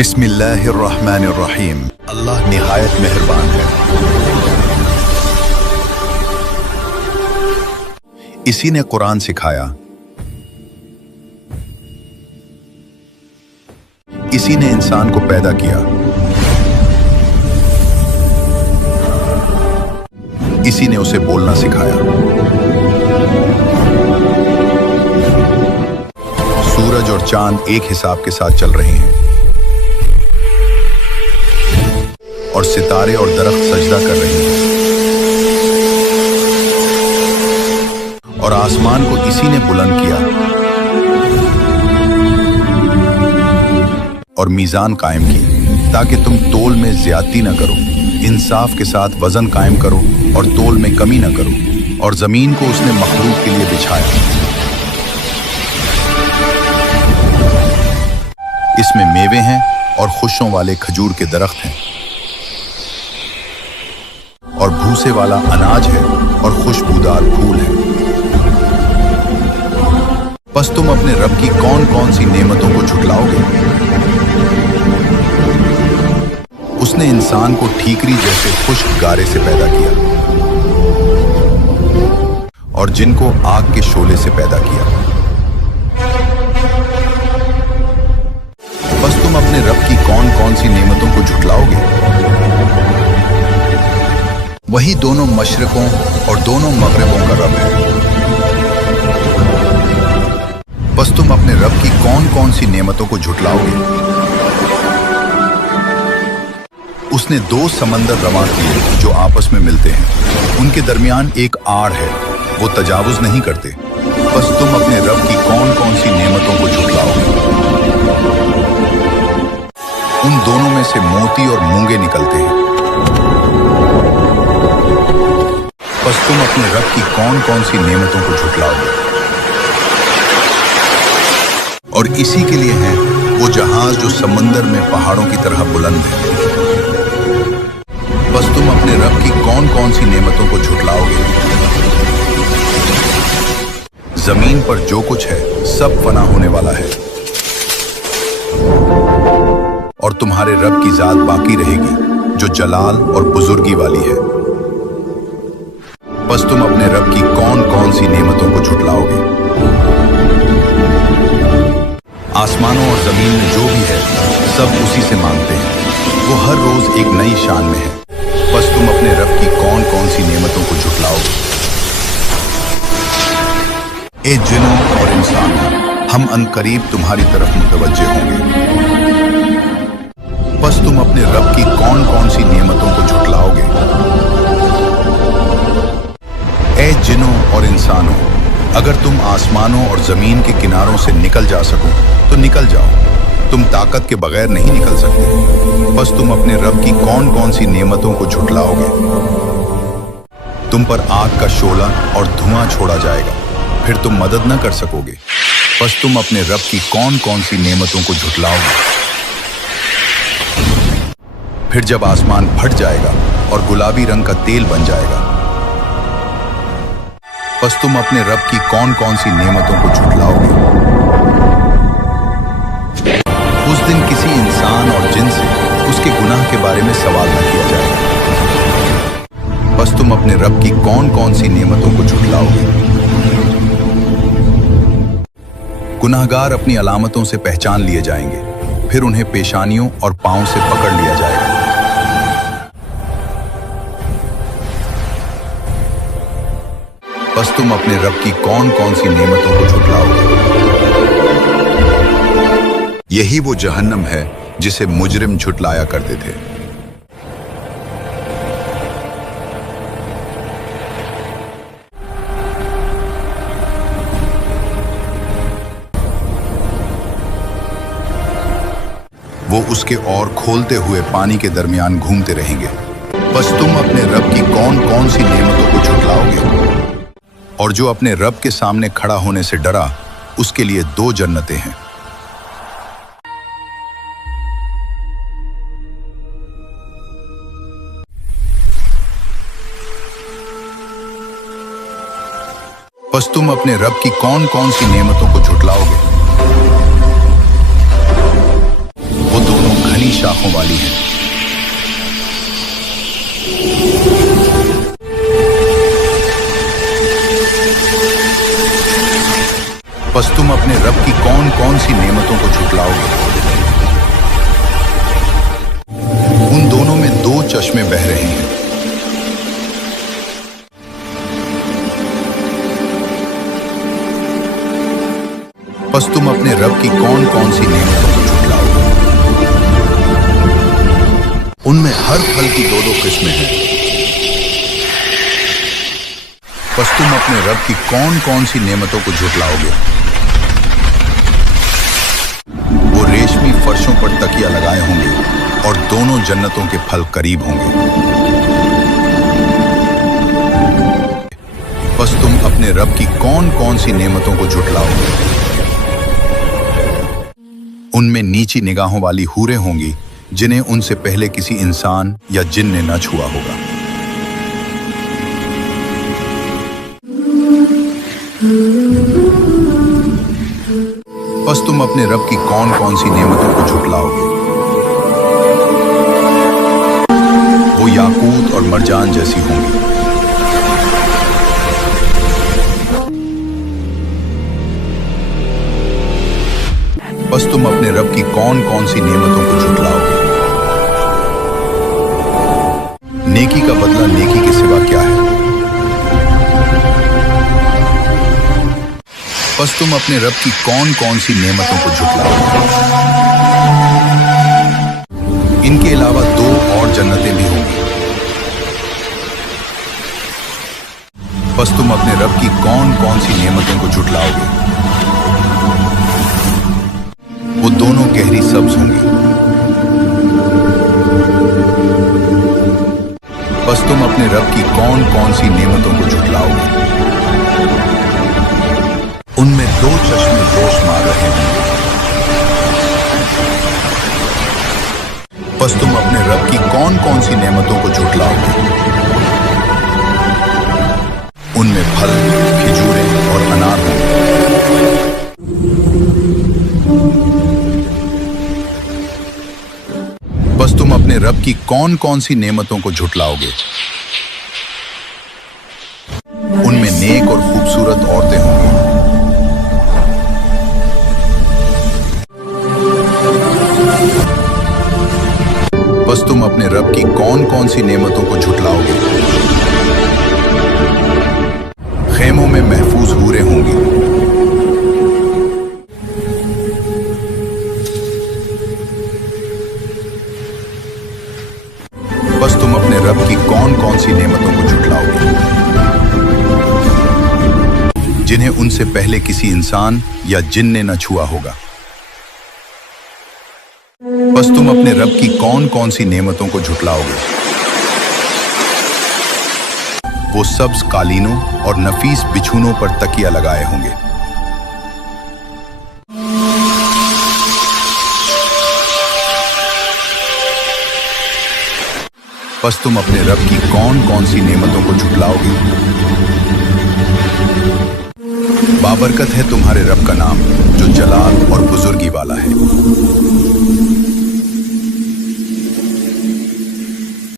बिस्मिल्लाहिर्रहमानिर्रहीम। अल्लाह निहायत मेहरबान है। इसी ने कुरान सिखाया, इसी ने इंसान को पैदा किया, इसी ने उसे बोलना सिखाया। सूरज और चांद एक हिसाब के साथ चल रहे हैं और सितारे और दरख्त सजदा कर रहे हैं और आसमान को इसी ने बुलंद किया और मीज़ान कायम की ताकि तुम तोल में ज्यादती न करो, इंसाफ के साथ वजन कायम करो और तोल में कमी न करो। और जमीन को उसने मखलूक के लिए बिछाया, इसमें मेवे हैं और खुशियों वाले खजूर के दरख्त हैं और भूसे वाला अनाज है और खुशबूदार फूल है। बस तुम अपने रब की कौन कौन सी नेमतों को झुटलाओगे? उसने इंसान को ठीकरी जैसे खुश्क गारे से पैदा किया और जिनको आग के शोले से पैदा किया। बस तुम अपने रब की कौन कौन सी नेमतों को झुटलाओगे? वही दोनों मशरिकों और दोनों मगरिबों का रब है। बस तुम अपने रब की कौन कौन सी नेमतों को झुटलाओगे? उसने दो समंदर रवां किए जो आपस में मिलते हैं, उनके दरमियान एक आड़ है, वो तजावुज नहीं करते। बस तुम अपने रब की कौन कौन सी नेमतों को झुटलाओगे? उन दोनों में से मोती और मूंगे निकलते हैं। बस तुम अपने रब की कौन कौन सी नेमतों को झुटलाओगे? और इसी के लिए है वो जहाज जो समंदर में पहाड़ों की तरह बुलंद है। बस तुम अपने रब की कौन कौन सी नेमतों को झुटलाओगे? जमीन पर जो कुछ है सब फना होने वाला है और तुम्हारे रब की जात बाकी रहेगी जो जलाल और बुजुर्गी वाली है। बस तुम अपने रब की कौन कौन सी नेमतों को झुटलाओगे? आसमानों और जमीन में जो भी है सब उसी से मांगते हैं, वो हर रोज एक नई शान में है। बस तुम अपने रब की कौन कौन सी नेमतों को झुटलाओगे? ए जिनों और इंसानों, हम अनकरीब तुम्हारी तरफ मुतवज्जे होंगे। बस तुम अपने रब की कौन कौन सी नेमतों को झुटलाओगे? ए जिनों और इंसानों, अगर तुम आसमानों और जमीन के किनारों से निकल जा सको तो निकल जाओ, तुम ताकत के बगैर नहीं निकल सकते। बस तुम अपने रब की कौन कौन सी नेमतों को झुटलाओगे? तुम पर आग का शोला और धुआं छोड़ा जाएगा, फिर तुम मदद न कर सकोगे। बस तुम अपने रब की कौन कौन सी नेमतों को झुटलाओगे? फिर जब आसमान फट जाएगा और गुलाबी रंग का तेल बन जाएगा, बस तुम अपने रब की कौन कौन सी नेमतों को झुटलाओगे? उस दिन किसी इंसान और जिन से उसके गुनाह के बारे में सवाल न किया जाएगा। बस तुम अपने रब की कौन कौन सी नेमतों को झुटलाओगे? गुनाहगार अपनी अलामतों से पहचान लिए जाएंगे, फिर उन्हें पेशानियों और पांव से पकड़ लिया जाएगा। बस तुम अपने रब की कौन कौन सी नेमतों को झुटलाओगे? यही वो जहन्नम है जिसे मुजरिम झुटलाया करते थे। वो उसके और खोलते हुए पानी के दरमियान घूमते रहेंगे। बस तुम अपने रब की कौन कौन सी नेमतों को झुटलाओगे? और जो अपने रब के सामने खड़ा होने से डरा, उसके लिए दो जन्नतें हैं। बस तुम अपने रब की कौन कौन सी नेमतों को झुटलाओगे? वो दोनों घनी शाखों वाली हैं। बस तुम अपने रब की कौन कौन सी नेमतों को झुटलाओगे। उन दोनों में दो चश्मे बह रहे हैं। बस तुम अपने रब की कौन कौन सी नेमतों को झुटलाओगे। उनमें हर फल की दो दो किस्में हैं। बस तुम अपने रब की कौन कौन सी नेमतों को झुटलाओगे। वो रेशमी फर्शों पर तकिया लगाए होंगे और दोनों जन्नतों के फल करीब होंगे। बस तुम अपने रब की कौन कौन सी नेमतों को झुटलाओगे। उनमें नीची निगाहों वाली हूरें होंगी जिन्हें उनसे पहले किसी इंसान या जिन ने न छुआ होगा। बस तुम अपने रब की कौन कौन सी नेमतों को झुटलाओगे। वो याकूत और मरजान जैसी होंगी। बस तुम अपने रब की कौन कौन सी नेमतों को झुटलाओगे। नेकी का बदला नेकी के सिवा क्या है। बस तुम अपने रब की कौन कौन सी नेमतों को झुटलाओगे। इनके अलावा दो और जन्नतें भी होंगी। बस तुम अपने रब की कौन कौन सी नेमतों को झुटलाओगे। वो दोनों गहरी सब्ज होंगी। बस तुम अपने रब की कौन कौन सी नेमतों को झुटलाओगे। उनमें दो चश्मे जोश मार रहे हैं। बस तुम अपने रब की कौन कौन सी नेमतों को झुटलाओगे। उनमें फल, खजूरें और अनार होंगे। बस तुम अपने रब की कौन कौन सी नेमतों को झुटलाओगे। उनमें नेक और खूबसूरत औरतें होंगी। बस तुम अपने रब की कौन कौन सी नेमतों को झुटलाओगे। खेमों में महफूज हूरें होंगी। बस तुम अपने रब की कौन कौन सी नेमतों को झुटलाओगे जिन्हें उनसे पहले किसी इंसान या जिन ने न छुआ होगा। बस तुम अपने रब की कौन कौन सी नेमतों को झुटलाओगे। वो सब्ज कालीनों और नफीस बिछूनों पर तकिया लगाए होंगे। बस तुम अपने रब की कौन कौन सी नेमतों को झुटलाओगे। बाबरकत है तुम्हारे रब का नाम जो जलाल और बुजुर्गी वाला है।